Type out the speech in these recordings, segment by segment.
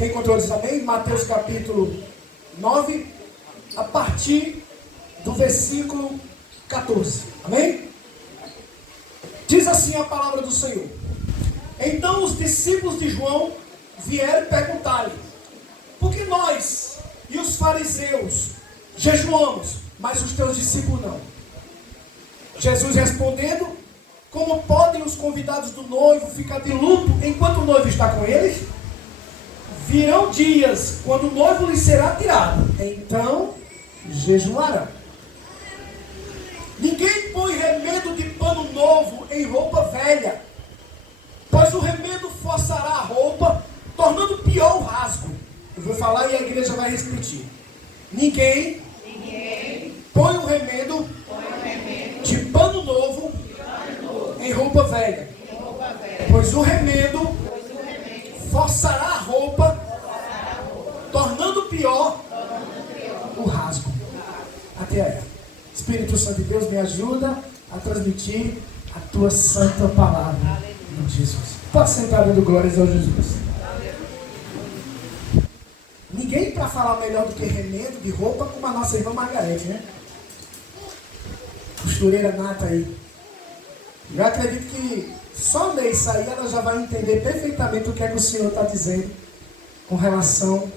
Quem encontrou diz amém? Mateus capítulo 9, a partir do versículo 14. Amém? Diz assim a palavra do Senhor. Então os discípulos de João vieram perguntar-lhe: por que nós e os fariseus jejuamos, mas os teus discípulos não? Jesus respondendo: como podem os convidados do noivo ficar de luto enquanto o noivo está com eles? Virão dias quando o noivo lhes será tirado, então jejuarão. Ninguém põe remedo de pano novo em roupa velha, pois o remedo forçará a roupa, tornando pior o rasgo. Eu vou falar e a igreja vai repetir. Ninguém põe o remedo de pano novo em roupa velha, pois o remedo forçará a roupa, tornando pior o rasgo. Até aí. Espírito Santo de Deus, me ajuda a transmitir a tua santa palavra em Jesus. Pode sentar dando glórias ao Jesus. Ninguém para falar melhor do que remendo de roupa como a nossa irmã Margarete, né? Costureira nata aí. Eu acredito que só ler isso aí ela já vai entender perfeitamente o que é que o Senhor está dizendo com relação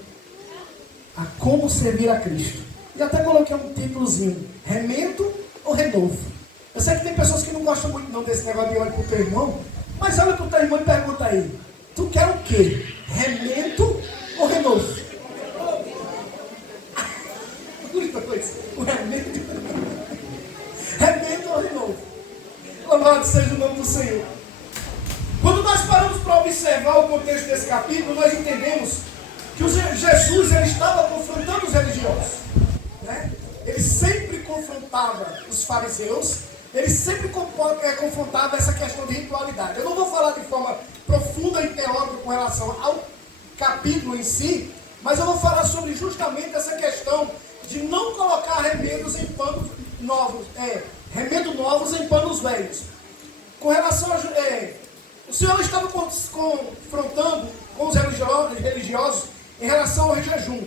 a como servir a Cristo. E até coloquei um títulozinho: remendo ou renovo? Eu sei que tem pessoas que não gostam muito não desse negócio de olhar para o teu irmão, mas olha para o teu irmão e pergunta aí: tu quer o quê? Remendo ou renovo? O remendo ou renovo? Louvado seja o nome do Senhor. Quando nós paramos para observar o contexto desse capítulo, nós entendemos que Jesus ele estava confrontando os religiosos, né? Ele sempre confrontava os fariseus, ele sempre confrontava essa questão de ritualidade. Eu não vou falar de forma profunda e teórica com relação ao capítulo em si, mas eu vou falar sobre justamente essa questão de não colocar remendos em panos novos, remendos novos em panos velhos. Com relação a o Senhor estava confrontando com os religiosos em relação ao jejum,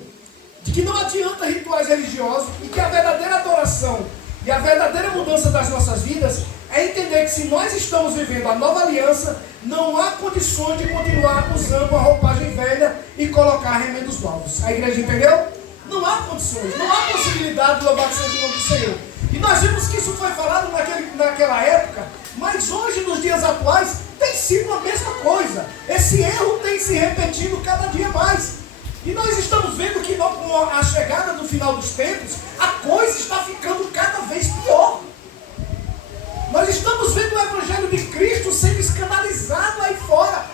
de que não adianta rituais religiosos e que a verdadeira adoração e a verdadeira mudança das nossas vidas é entender que se nós estamos vivendo a nova aliança, não há condições de continuar usando a roupagem velha e colocar remendos novos. A igreja entendeu? Não há condições, não há possibilidade de louvar seja o nome do Senhor. E nós vimos que isso foi falado naquela época, mas hoje, nos dias atuais, tem sido a mesma coisa. Esse erro tem se repetido cada dia mais. E nós estamos vendo que com a chegada do final dos tempos, a coisa está ficando cada vez pior. Nós estamos vendo o Evangelho de Cristo sendo escandalizado aí fora.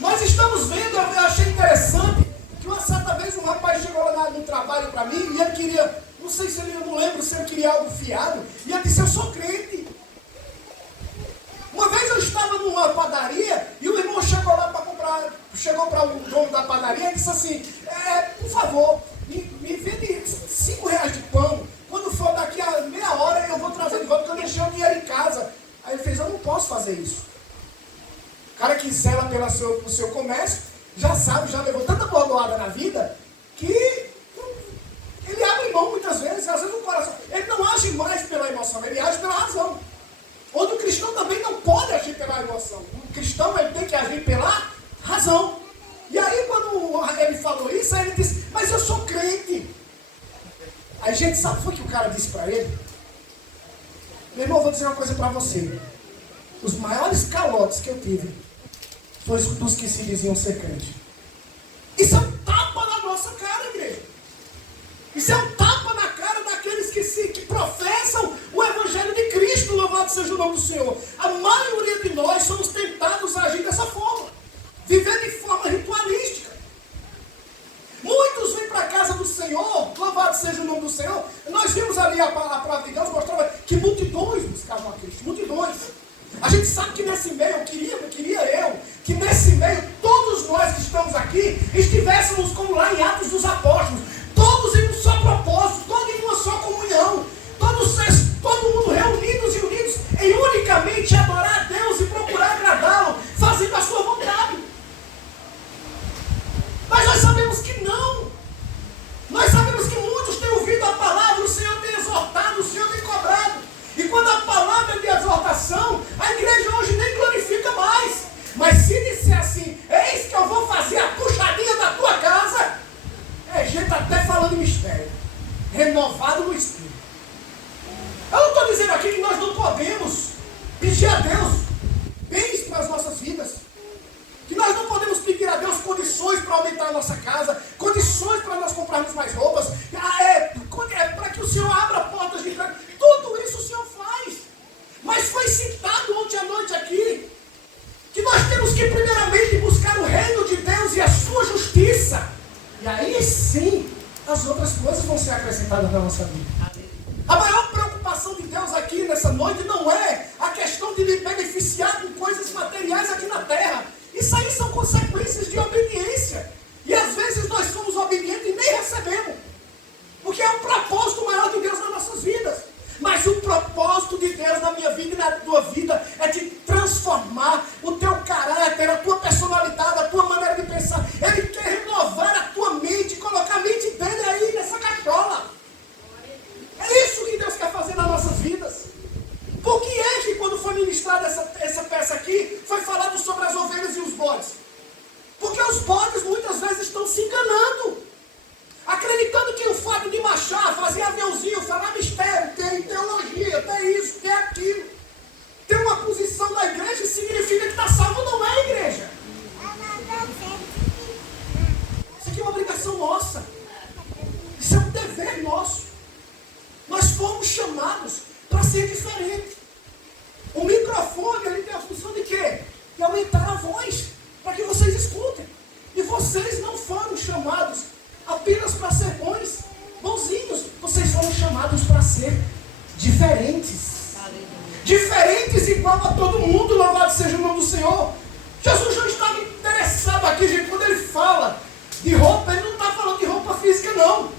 Nós estamos vendo, eu achei interessante, que uma certa vez um rapaz chegou lá no trabalho para mim e ele queria, não sei se ele, eu não lembro se ele queria algo fiado, e ele disse: eu sou crente. Uma vez eu estava numa padaria e o irmão chegou lá para comprar, chegou para o dono da padaria e disse assim: por favor, me vende R$5 de pão, quando for daqui a meia hora eu vou trazer de volta, porque eu deixei o dinheiro em casa. Aí ele fez: eu não posso fazer isso. O cara que zela pelo seu comércio, já sabe, já levou tanta bordoada na vida, que ele abre mão muitas vezes, às vezes o coração, ele não age mais pela emoção, ele age pela razão. Onde o cristão também não pode agir pela emoção. O cristão ele tem que agir pela razão. E aí quando ele falou isso, aí ele disse: mas eu sou crente. Aí a gente sabe o que foi que o cara disse para ele? Meu irmão, eu vou dizer uma coisa para você. Os maiores calotes que eu tive foi dos que se diziam ser crente. Isso é um tapa na nossa cara, igreja. Isso é um tapa na cara daqueles que professam o Evangelho de Cristo, louvado seja o nome do Senhor. A maioria de nós somos tentados a agir dessa forma, viver de forma ritualística. Muitos vêm para a casa do Senhor, louvado seja o nome do Senhor. Nós vimos ali a palavra de Deus, mostrava que multidões buscavam a Cristo, multidões. A gente sabe que nesse meio, que nesse meio, todos nós que estamos aqui, estivéssemos como lá em Atos dos Apóstolos, todos em um só propósito, todos em uma só comunhão, todo mundo reunidos e unidos em unicamente adorar a Deus e procurar agradá-lo, fazendo a sua vontade. Mas E aí sim, as outras coisas vão ser acrescentadas na nossa vida. A maior preocupação de Deus aqui nessa noite não é a questão de lhe beneficiar com coisas materiais aqui na terra. Isso aí são consequências de obediência. E às vezes nós somos obedientes e nem recebemos. Porque é um propósito maior de Deus nas nossas vidas. Mas o propósito de Deus na minha vida e na tua vida é de transformar o teu caráter, a tua personalidade, a tua maneira de pensar. Ele quer renovar a tua mente, colocar a mente dele aí nessa cachola. É isso que Deus quer fazer nas nossas vidas. Por que é que quando foi ministrada essa peça aqui, foi falado sobre as ovelhas e os bodes? Porque os bodes muitas vezes estão se enganando. Acreditando que o fato de marchar, fazer aviãozinho, falar mistério, ter teologia, ter isso, ter aquilo, ter uma posição na igreja significa que está salvo, não é igreja. Isso aqui é uma obrigação nossa. Isso é um dever nosso. Nós fomos chamados para ser diferentes. O microfone, ele tem a função de quê? De aumentar a voz, para que vocês escutem. E vocês não foram chamados apenas para ser bonzinhos. Vocês foram chamados para ser diferentes. Diferentes igual a todo mundo, louvado seja o nome do Senhor. Jesus não estava interessado aqui, gente, quando ele fala de roupa, ele não está falando de roupa física, não.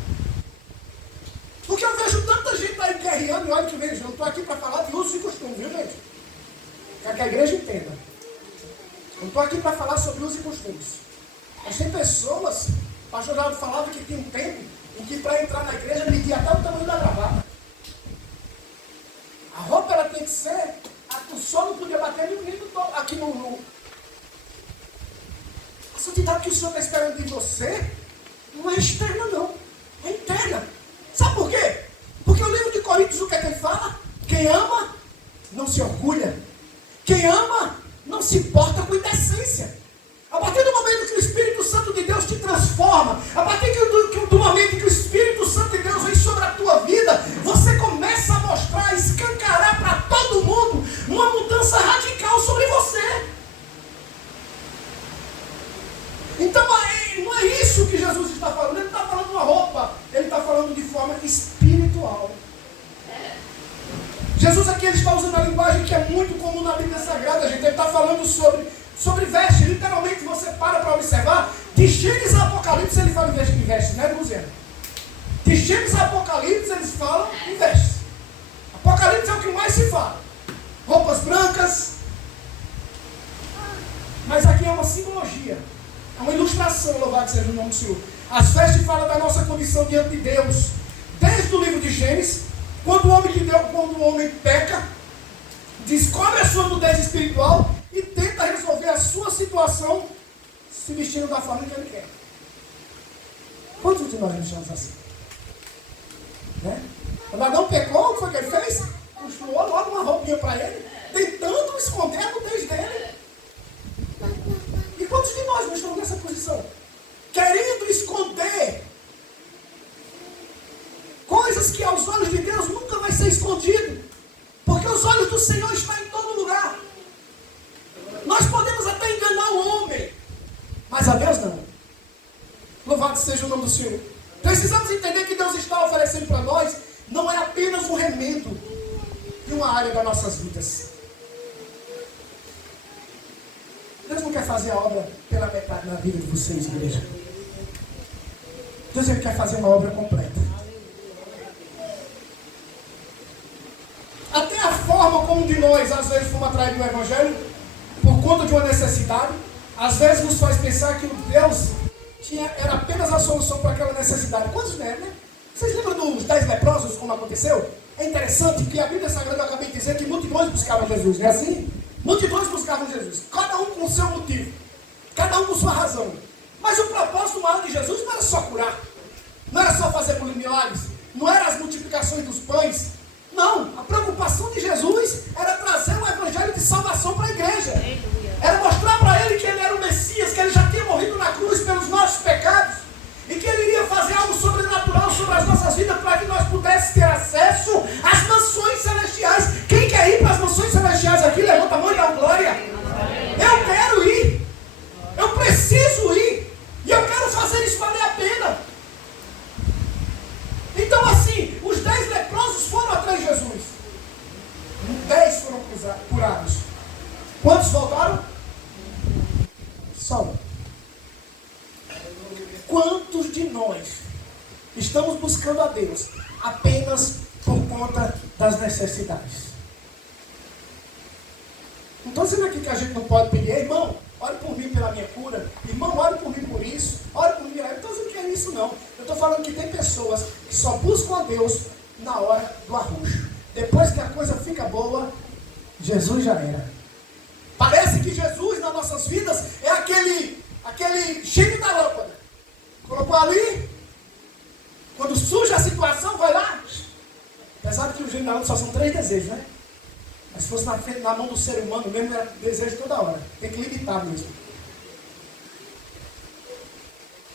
Porque eu vejo tanta gente aí guerreando, e olha que vejo, eu não estou aqui para falar de usos e costumes, viu, gente? Quer que a igreja entenda. Eu não estou aqui para falar sobre usos e costumes. Mas tem pessoas, o pastor Geraldo falava que tinha um tempo em que para entrar na igreja media até o tamanho da gravata. A roupa ela tem que ser, o sol não podia bater nem aqui no... A santidade que o Senhor está esperando de você não é externa não, é interna. Sabe por quê? Porque o livro de Coríntios, o que é que ele fala? Quem ama, não se orgulha. Quem ama, não se importa com indecência. A partir do momento que o Espírito Santo de Deus te transforma, a partir do momento que o Espírito Santo de Deus vem sobre a tua vida, você começa a mostrar, escancarar para todo mundo uma mudança radical sobre você. Então, não é isso que Jesus está falando. Ele está falando de uma roupa. Ele está falando de forma espiritual. Jesus aqui ele está usando a linguagem que é muito comum na Bíblia Sagrada, gente. Ele está falando sobre veste. Literalmente, você para observar. De Gênesis a Apocalipse, ele fala em veste, né, Luziano? De Gênesis a Apocalipse, eles falam em veste. Apocalipse é o que mais se fala. Roupas brancas. Mas aqui é uma simbologia. É uma ilustração, louvado seja o nome do Senhor. As vestes falam da nossa condição diante de Deus. Desde o livro de Gênesis, quando o homem peca, descobre a sua nudez espiritual e tenta resolver a sua situação se vestindo da forma que ele quer. Quantos de nós nos chamamos assim? Né? Quando Adão pecou, o que foi que ele fez? Puxou logo uma roupinha para ele, tentando esconder a nudez dele. E quantos de nós estamos nessa posição? Querendo esconder coisas que aos olhos de Deus nunca vai ser escondido. Porque os olhos do Senhor estão em todo lugar. Nós podemos até enganar o homem, mas a Deus não. Louvado seja o nome do Senhor. Precisamos entender que Deus está oferecendo para nós não é apenas um remendo de uma área das nossas vidas. Deus não quer fazer a obra pela metade na vida de vocês, igreja. Deus ele quer fazer uma obra completa. Até a forma como de nós, às vezes, fomos atraídos no Evangelho, por conta de uma necessidade, às vezes nos faz pensar que o Deus era apenas a solução para aquela necessidade. Quantos lembram, né? Vocês lembram dos 10 leprosos, como aconteceu? É interessante que a Bíblia Sagrada, eu acabei de dizer, que multidões buscavam Jesus, não é assim? Multidões buscavam Jesus, cada um com o seu motivo, cada um com sua razão. Mas o propósito maior de Jesus não era só curar, não era só fazer milagres, não era as multiplicações dos pães. Não, a preocupação de Jesus era trazer um evangelho de salvação para a igreja. Era mostrar para ele que ele era o Messias, que ele já tinha morrido na cruz pelos nossos pecados e que ele iria fazer algo sobrenatural sobre as nossas vidas para que nós pudéssemos ter acesso às mansões celestiais. Quem quer ir para as mansões celestiais aqui, levanta a mão e dá glória. Eu quero ir. Eu preciso ir. E eu quero fazer isso valer a pena. nós estamos buscando a Deus apenas por conta das necessidades. Não estou dizendo aqui que a gente não pode pedir, irmão, ore por mim pela minha cura, irmão, ore por mim por isso, ore por mim, eu não estou dizendo que é isso não. Eu estou falando que tem pessoas que só buscam a Deus na hora do arroxo. Depois que a coisa fica boa, Jesus já era. Parece que Jesus nas nossas vidas é aquele gênio da lâmpada. Colocou ali, quando surge a situação, vai lá. Apesar que o gênio da lâmpada só são 3 desejos, né? Mas se fosse na mão do ser humano mesmo, era desejo toda hora. Tem que limitar mesmo.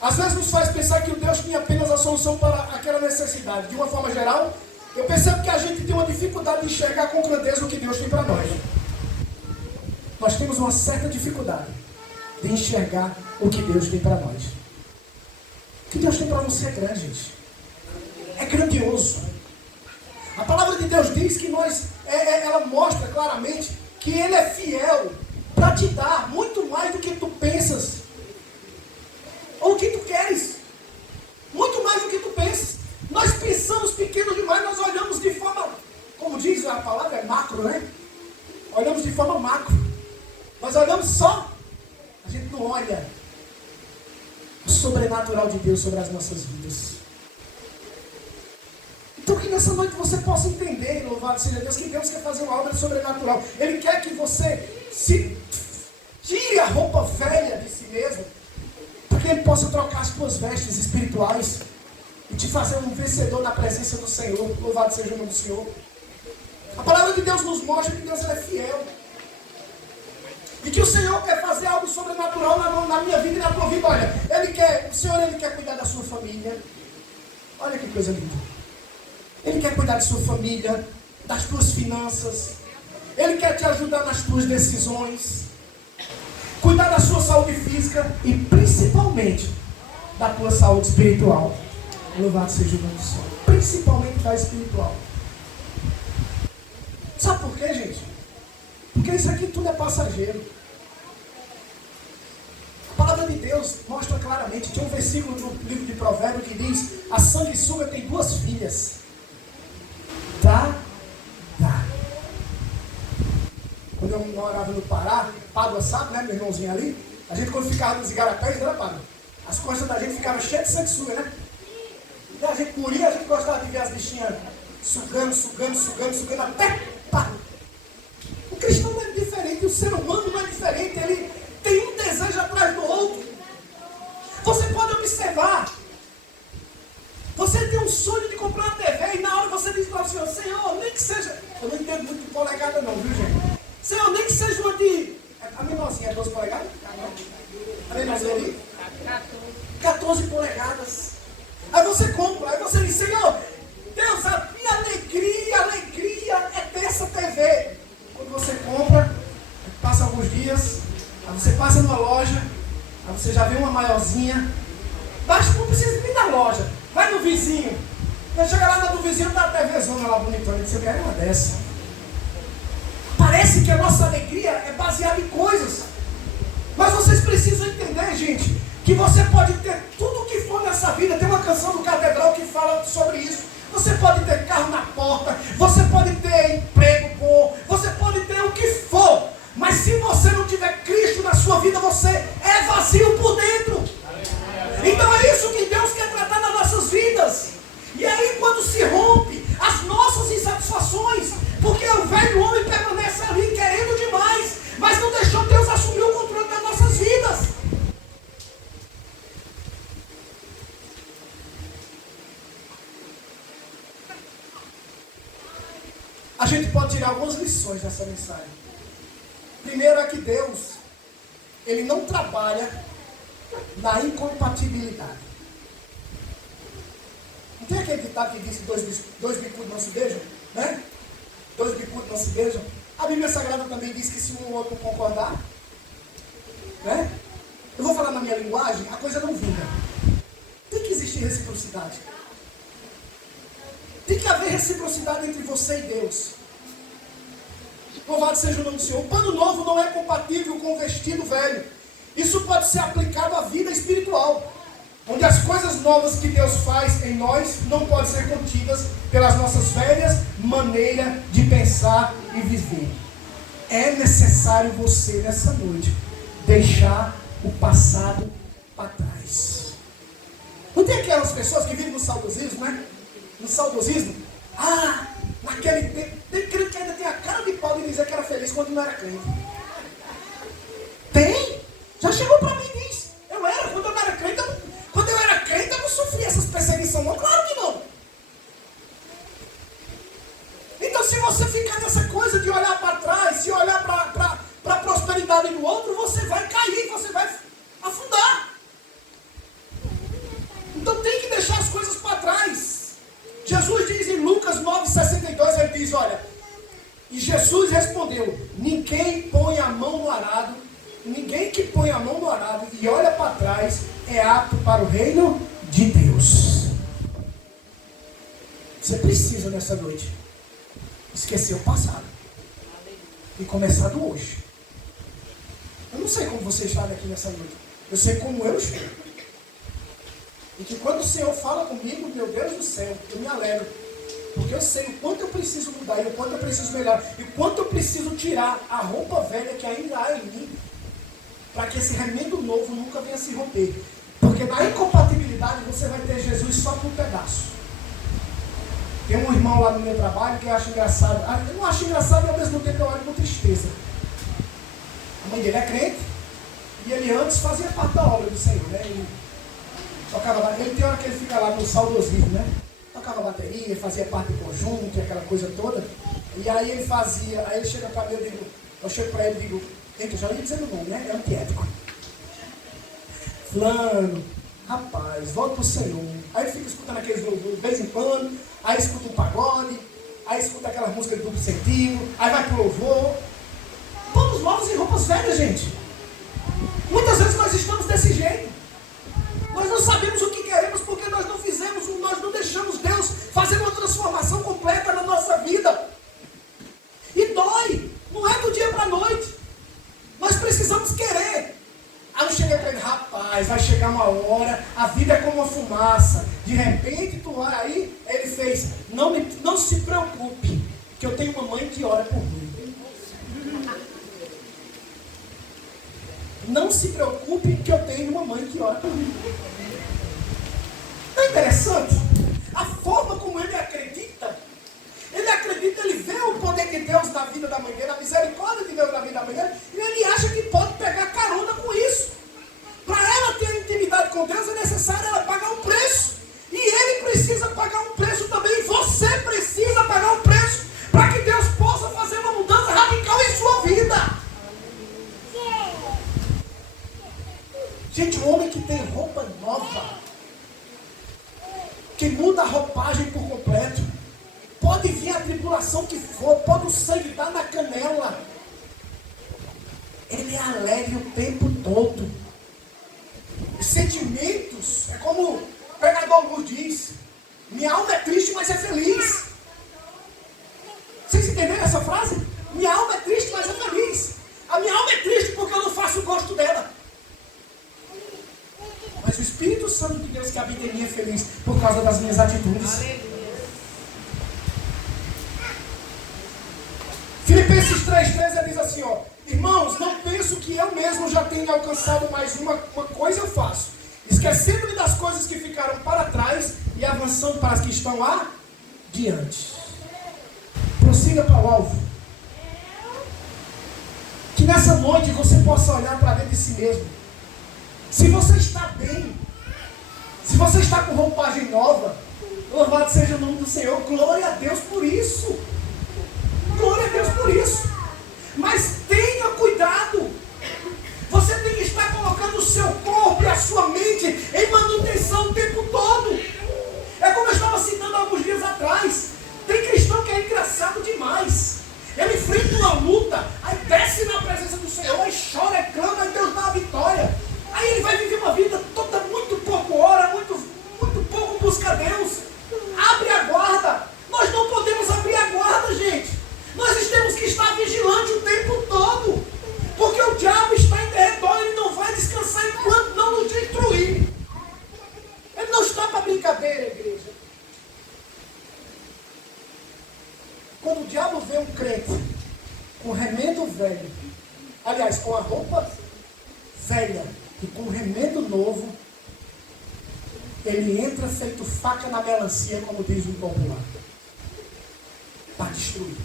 Às vezes nos faz pensar que o Deus tinha apenas a solução para aquela necessidade. De uma forma geral, eu percebo que a gente tem uma dificuldade de enxergar com grandeza o que Deus tem para nós. Nós temos uma certa dificuldade de enxergar o que Deus tem para nós. O que Deus tem para você é grande, gente. É grandioso. A palavra de Deus diz que ela mostra claramente que Ele é fiel para te dar muito mais do que tu pensas ou o que tu queres. Muito mais do que tu pensas. Nós pensamos pequeno demais, nós olhamos de forma, como diz a palavra, é macro, né? Olhamos de forma macro. Nós olhamos só, a gente não olha o sobrenatural de Deus sobre as nossas vidas. Então que nessa noite você possa entender, louvado seja Deus, que Deus quer fazer uma obra sobrenatural. Ele quer que você se tire a roupa velha de si mesmo, para que Ele possa trocar as tuas vestes espirituais e te fazer um vencedor na presença do Senhor. Louvado seja o nome do Senhor. A palavra de Deus nos mostra que Deus é fiel. E que o Senhor quer fazer algo sobrenatural na minha vida e na tua vida. Olha, o Senhor ele quer cuidar da sua família. Olha que coisa linda. Ele quer cuidar de sua família, das tuas finanças. Ele quer te ajudar nas tuas decisões. Cuidar da sua saúde física e principalmente da tua saúde espiritual. Louvado seja o nome do Senhor. Principalmente da espiritual. Sabe por quê, gente? Porque isso aqui tudo é passageiro. A palavra de Deus mostra claramente. Tinha um versículo no livro de Provérbios que diz: a sanguessuga tem 2 filhas. Dá. Quando eu morava no Pará, Pádua sabe, né, meu irmãozinho ali? A gente quando ficava nos igarapés, era Pádua. As costas da gente ficavam cheias de sanguessuga, né? E a gente moria, a gente gostava de ver as bichinhas sugando, até pá. O cristão não é diferente, o ser humano não é diferente, ele tem um desejo atrás do outro. Você pode observar. Você tem um sonho de comprar uma TV e na hora você diz para o Senhor: Senhor, nem que seja... Eu não entendo muito de polegada não, viu, gente? Senhor, nem que seja uma de... A menorzinha é 12 polegadas? A menorzinha ali? 14 polegadas. Aí você compra, aí você diz: Senhor, Deus, a minha alegria é ter essa TV. Quando você compra, passa alguns dias, aí você passa numa loja, aí você já vê uma maiorzinha. Mas não precisa vir na loja. Vai no vizinho. Quando chega lá do vizinho, tá a TVzona lá bonitona. Você quer uma dessa? Parece que a nossa alegria é baseada em coisas. Mas vocês precisam entender, gente, que você pode ter tudo o que for nessa vida. Tem uma canção do Catedral que fala sobre isso. Você pode ter carro na porta. Você pode ter emprego bom. Você pode ter o que for. Mas se você não tiver Cristo na sua vida, você é vazio por dentro. Então é isso que Deus quer tratar nas nossas vidas. E aí quando se rompe as nossas insatisfações, porque o velho homem permanece ali querendo demais, mas não deixou Deus assumir o controle das nossas vidas. A gente pode tirar algumas lições dessa mensagem. Primeiro é que Deus, Ele não trabalha na incompatibilidade. Não tem aquele ditado que diz que dois bicudos não se beijam? Né? 2 bicudos não se beijam. A Bíblia Sagrada também diz que se um ou outro concordar, né? Eu vou falar na minha linguagem, a coisa não vinga. Tem que existir reciprocidade. Tem que haver reciprocidade entre você e Deus. Louvado seja o nome do Senhor. O pano novo não é compatível com o vestido velho. Isso pode ser aplicado à vida espiritual, onde as coisas novas que Deus faz em nós não podem ser contidas pelas nossas velhas maneiras de pensar e viver. É necessário você, nessa noite, deixar o passado para trás. Não tem aquelas pessoas que vivem no saudosismo, né? No saudosismo. Naquele tempo, tem crente que ainda tem a cara de pau de dizer que era feliz quando não era crente. Tem? Já chegou para mim e diz: quando eu não era crente, eu não sofria essas perseguições, não. Claro que não. Então, se você ficar nessa coisa de olhar para trás, se olhar para a prosperidade do outro, você vai cair, você vai afundar. Então, tem que deixar as coisas para trás. Jesus diz em Lucas 9,62, ele diz: olha, e Jesus respondeu: ninguém que põe a mão no arado e olha para trás é apto para o reino de Deus. Você precisa nessa noite esquecer o passado e começar do hoje. Eu não sei como você está aqui nessa noite, eu sei como eu estou. E que quando o Senhor fala comigo, meu Deus do céu, eu me alegro. Porque eu sei o quanto eu preciso mudar, e o quanto eu preciso melhorar, e o quanto eu preciso tirar a roupa velha que ainda há em mim, para que esse remendo novo nunca venha se romper. Porque na incompatibilidade você vai ter Jesus só por um pedaço. Tem um irmão lá no meu trabalho que eu acho engraçado. Eu não acho engraçado e ao mesmo tempo eu olho com tristeza. A mãe dele é crente, e ele antes fazia parte da obra do Senhor, né? Ele tem hora que ele fica lá no saudosismo, né? Tocava bateria, fazia parte do conjunto, aquela coisa toda. E aí ele fazia, aí ele chega para mim, eu chego para ele e digo: eu já ia dizendo o nome, né? É antiético. Fulano, rapaz, volta pro Senhor. Aí ele fica escutando aqueles de vez em quando, aí escuta um pagode, aí escuta aquelas músicas de duplo sentido, aí vai pro louvor. Panos novos e roupas velhas, gente. Muitas vezes nós estamos desse jeito. Nós não sabemos o que queremos porque nós não deixamos Deus fazer uma transformação completa na nossa vida. E dói, não é do dia para a noite. Nós precisamos querer. Aí eu cheguei para ele: rapaz, vai chegar uma hora, a vida é como uma fumaça. De repente tu vai aí, ele fez: não se preocupe, que eu tenho uma mãe que ora por mim. Não se preocupe que eu tenho uma mãe que ora por mim. Não é interessante? A forma como ele acredita, ele vê o poder de Deus na vida da mãe dele, a misericórdia de Deus na vida da mãe dele, e ele acha que pode pegar carona com isso. Para ela ter intimidade com Deus é necessário ela pagar um preço. E ele precisa pagar um preço também. Você precisa pagar um preço para que Deus possa fazer uma mudança radical em sua vida. Gente, um homem que tem roupa nova, que muda a roupagem por completo, pode vir a tribulação que for, pode o sangue dar na canela, ele é alegre o tempo todo. Os sentimentos, é como o pregador Luz diz: minha alma é triste, mas é feliz. Vocês entenderam essa frase? Minha alma é triste, mas é feliz. A minha alma é triste porque eu não faço o gosto dela. Mas o Espírito Santo de Deus que habita em mim é feliz por causa das minhas atitudes. Filipenses 3,13 diz assim: irmãos, não penso que eu mesmo já tenha alcançado, mais uma coisa eu faço, esquecendo-me das coisas que ficaram para trás e avançando para as que estão adiante. Prossiga para o alvo. Que nessa noite você possa olhar para dentro de si mesmo. Se você está bem, se você está com roupagem nova, louvado seja o nome do Senhor, glória a Deus por isso. Glória a Deus por isso. Mas tenha cuidado. Você tem que estar colocando o seu corpo e a sua mente em manutenção o tempo todo. É como eu estava citando alguns dias atrás. Tem cristão que é engraçado demais. Ele enfrenta uma luta, aí desce na presença do Senhor, aí chora, clama, aí Deus dá a vitória. Aí ele vai viver uma vida toda muito pouco ora, muito pouco busca Deus. Abre a guarda. Nós não podemos abrir a guarda, gente. Nós temos que estar vigilantes o tempo todo. Porque o diabo está em derredor, ele não vai descansar enquanto não nos destruir. Ele não está vê um crente com remendo velho, aliás, com a roupa velha e com remendo novo, ele entra feito faca na melancia, como diz o popular, para destruir.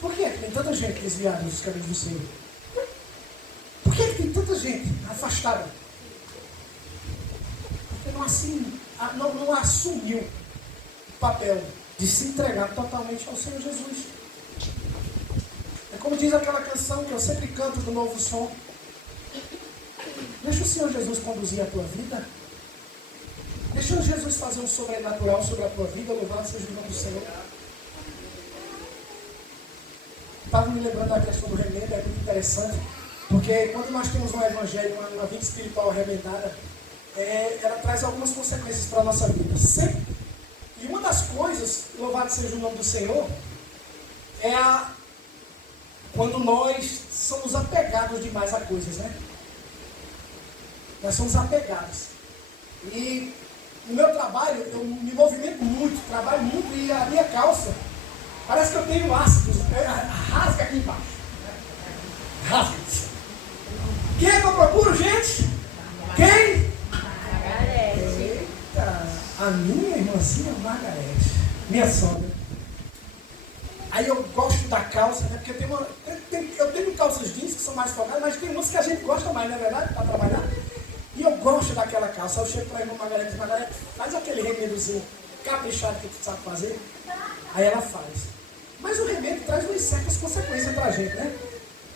Por que tem tanta gente desviada dos caminhos do Senhor? Por que tem tanta gente afastada? Porque não assumiu o papel de se entregar totalmente ao Senhor Jesus. É como diz aquela canção que eu sempre canto do Novo Som. Deixa o Senhor Jesus conduzir a tua vida. Deixa o Jesus fazer um sobrenatural sobre a tua vida. Louvado seja o nome do Senhor. Estava me lembrando da questão do remendo, é muito interessante. Porque quando nós temos um evangelho, uma vida espiritual remendada, ela traz algumas consequências para a nossa vida. Sempre. E uma das coisas, louvado seja o nome do Senhor, é quando nós somos apegados demais a coisas, né? Nós somos apegados. E no meu trabalho, eu me movimento muito, trabalho muito, e a minha calça, parece que eu tenho ácidos, rasga aqui embaixo. Rasga. Quem é que eu procuro, gente? Quem? Margarete. Eita, a minha irmãzinha Margarete, minha sogra. Aí eu gosto da calça, né? Porque eu tenho calças jeans que são mais folgadas, mas tem umas que a gente gosta mais, não é verdade? Para trabalhar. E eu gosto daquela calça. Eu chego para a irmã Margarete e digo: Margarete, faz aquele remendozinho caprichado que tu sabe fazer. Aí ela faz. Mas o remendo traz umas certas consequências para a gente, né?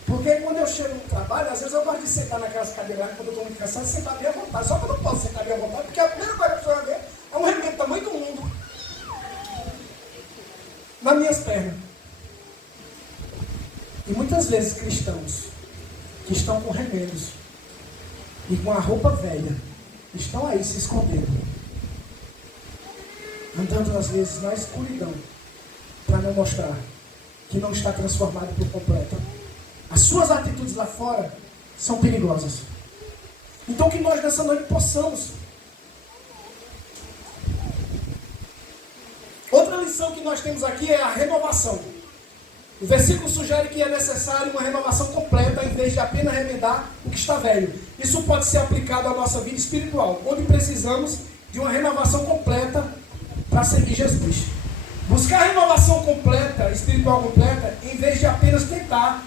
Porque quando eu chego no trabalho, às vezes eu gosto de sentar naquelas cadeiras, quando eu estou muito cansado, sentar bem à vontade. Só que eu não posso sentar bem à vontade, porque a primeira coisa que a pessoa vai ver é um remendo do tamanho do mundo nas minhas pernas. E muitas vezes cristãos que estão com remendos e com a roupa velha estão aí se escondendo, andando às vezes na escuridão, para não mostrar que não está transformado por completo. As suas atitudes lá fora são perigosas. Então que nós nessa noite possamos. Outra lição que nós temos aqui é a renovação. O versículo sugere que é necessário uma renovação completa, em vez de apenas remendar o que está velho. Isso pode ser aplicado à nossa vida espiritual, onde precisamos de uma renovação completa para seguir Jesus. Buscar a renovação completa, espiritual completa, em vez de apenas tentar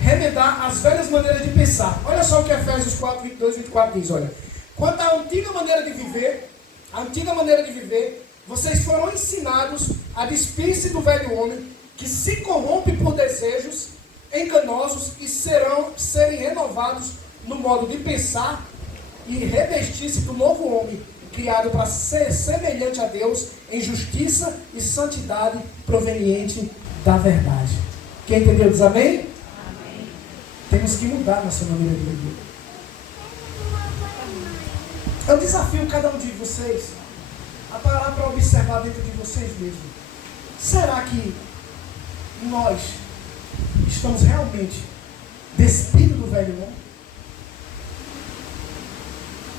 remendar as velhas maneiras de pensar. Olha só o que Efésios 4, 22 e 24 diz, olha. Quanto à antiga maneira de viver, vocês foram ensinados a despir-se do velho homem, que se corrompe por desejos enganosos, e serem renovados no modo de pensar e revestir-se do novo homem, criado para ser semelhante a Deus em justiça e santidade proveniente da verdade. Quem entendeu diz amém? Amém. Temos que mudar nossa maneira de viver. Eu desafio cada um de vocês a parar para observar dentro de vocês mesmos. Será que nós estamos realmente despidos do velho homem?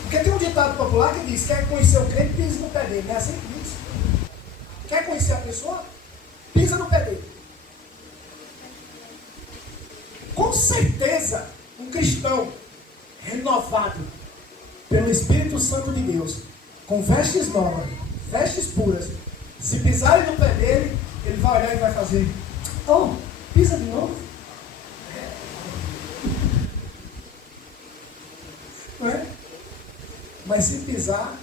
Porque tem um ditado popular que diz: quer conhecer o crente, pisa no pé dele. Não é assim que diz? Quer conhecer a pessoa? Pisa no pé dele. Com certeza, um cristão renovado pelo Espírito Santo de Deus, com vestes novas, vestes puras, se pisarem no pé dele, ele vai olhar e vai fazer: oh, pisa de novo. Não é? Mas se pisar,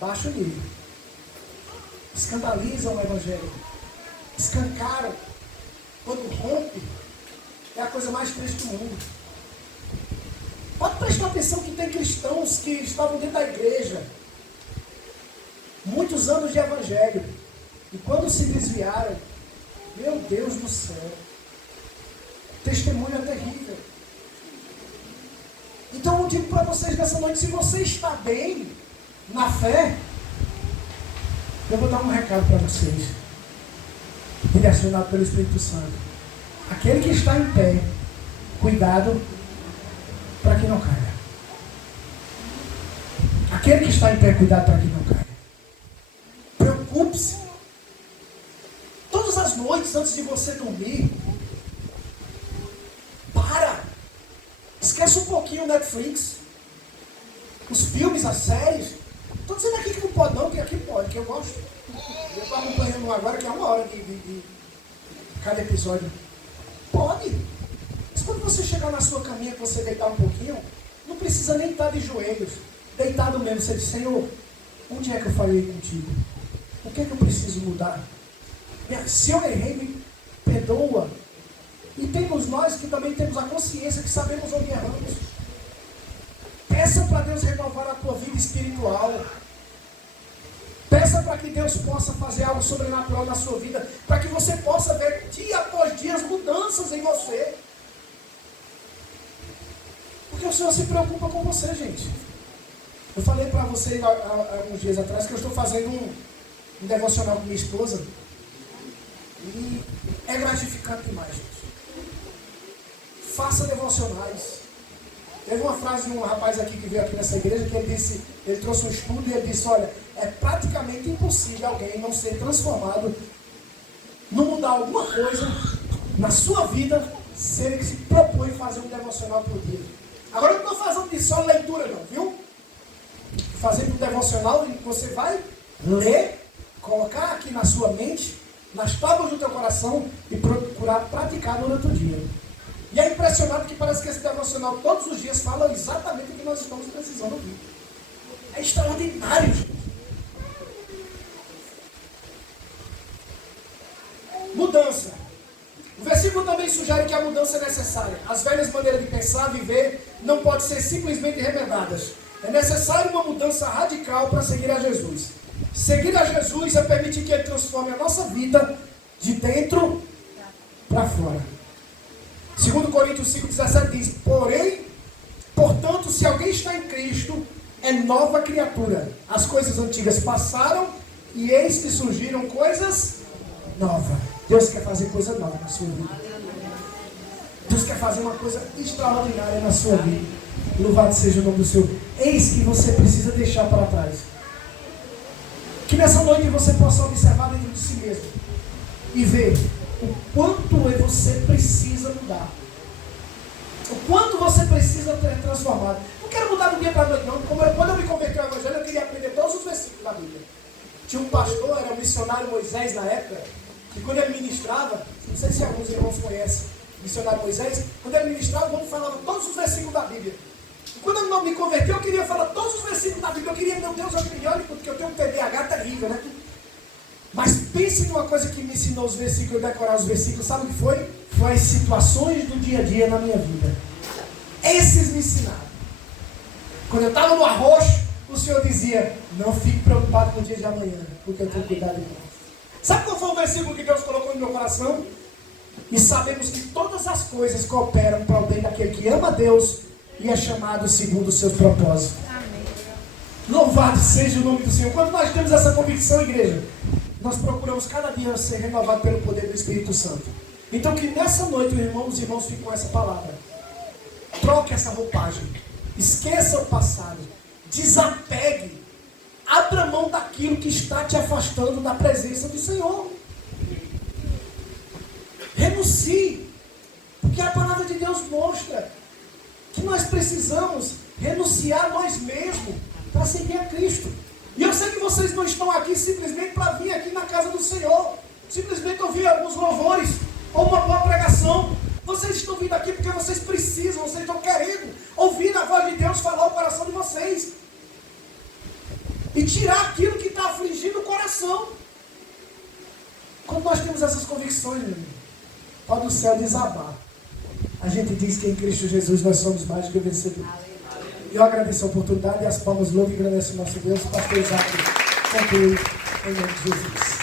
baixa o nível. Escandalizam o Evangelho. Escancaram. Quando rompe, é a coisa mais triste do mundo. Pode prestar atenção que tem cristãos que estavam dentro da igreja, muitos anos de Evangelho, e quando se desviaram, meu Deus do céu, o testemunho é terrível. Então eu digo para vocês nessa noite: se você está bem na fé, eu vou dar um recado para vocês, direcionado pelo Espírito Santo. Aquele que está em pé, cuidado para que não caia. Aquele que está em pé, cuidado para que não caia. Preocupe-se. antes de você dormir. Para! Esquece um pouquinho o Netflix, os filmes, as séries. Estou dizendo aqui que não pode não, que aqui pode, que eu gosto. Eu estou acompanhando um agora que é 1 hora de cada episódio. Pode! Mas quando você chegar na sua caminha, que você deitar um pouquinho, não precisa nem estar de joelhos. Deitado mesmo, você diz, Senhor, onde é que eu falhei contigo? O que é que eu preciso mudar? Se eu errei, me perdoa. E temos nós que também temos a consciência que sabemos onde erramos. Peça para Deus renovar a tua vida espiritual. Peça para que Deus possa fazer algo sobrenatural na sua vida, para que você possa ver dia após dia as mudanças em você. Porque o Senhor se preocupa com você, gente. Eu falei para vocês há uns dias atrás que eu estou fazendo um devocional com minha esposa. E é gratificante demais, gente. Faça devocionais. Teve uma frase de um rapaz aqui que veio aqui nessa igreja que ele trouxe um estudo e ele disse, olha, é praticamente impossível alguém não ser transformado, não mudar alguma coisa na sua vida, se ele se propõe fazer um devocional por dia. Agora eu não estou fazendo de só leitura não, viu? Fazendo um devocional, você vai ler, colocar aqui na sua mente, nas tábuas do teu coração e procurar praticar durante o dia. E é impressionante que parece que esse devocional todos os dias fala exatamente o que nós estamos precisando ouvir. É extraordinário, gente. Mudança. O versículo também sugere que a mudança é necessária. As velhas maneiras de pensar, viver, não podem ser simplesmente remendadas. É necessário uma mudança radical para seguir a Jesus. Seguir a Jesus é permitir que Ele transforme a nossa vida de dentro para fora. 2 Coríntios 5,17 diz, portanto, se alguém está em Cristo, é nova criatura. As coisas antigas passaram e eis que surgiram coisas novas. Deus quer fazer coisa nova na sua vida. Deus quer fazer uma coisa extraordinária na sua vida. Louvado seja o nome do Senhor. Eis que você precisa deixar para trás. Que nessa noite você possa observar dentro de si mesmo e ver o quanto você precisa mudar. O quanto você precisa ter transformado. Não quero mudar do dia para a noite, não. Quando eu me converti ao Evangelho, eu queria aprender todos os versículos da Bíblia. Tinha um pastor, era o missionário Moisés na época, que quando ele ministrava, não sei se alguns irmãos conhecem o missionário Moisés, quando ele ministrava, ele falava todos os versículos da Bíblia. E quando eu não me converti, eu queria falar todos os versículos da Bíblia. Eu queria, meu Deus, porque eu tenho um TDAH terrível, né? Mas pense numa coisa que me ensinou os versículos, decorar os versículos, sabe o que foi? Foi as situações do dia a dia na minha vida. Esses me ensinaram. Quando eu estava no arroxo, o Senhor dizia, não fique preocupado com o dia de amanhã, porque eu tenho cuidado de nós. Sabe qual foi o versículo que Deus colocou no meu coração? E sabemos que todas as coisas cooperam para o bem daquele que ama a Deus e é chamado segundo os seus propósitos. Amém. Louvado seja o nome do Senhor. Quando nós temos essa convicção, igreja, nós procuramos cada dia ser renovados pelo poder do Espírito Santo. Então que nessa noite os irmãos fiquem com essa palavra. Troque essa roupagem. Esqueça o passado. Desapegue. Abra mão daquilo que está te afastando da presença do Senhor. Renuncie. Porque a palavra de Deus mostra que nós precisamos renunciar a nós mesmos para seguir a Cristo. E eu sei que vocês não estão aqui simplesmente para vir aqui na casa do Senhor, simplesmente ouvir alguns louvores ou uma boa pregação. Vocês estão vindo aqui porque vocês precisam, vocês estão querendo ouvir a voz de Deus falar ao coração de vocês e tirar aquilo que está afligindo o coração. Quando nós temos essas convicções, meu irmão, pode o céu desabar. A gente diz que em Cristo Jesus nós somos mais do que vencedores. E eu agradeço a oportunidade e as palmas louvo e agradeço ao nosso Deus, pastor Isaac, conclui em nome de Jesus.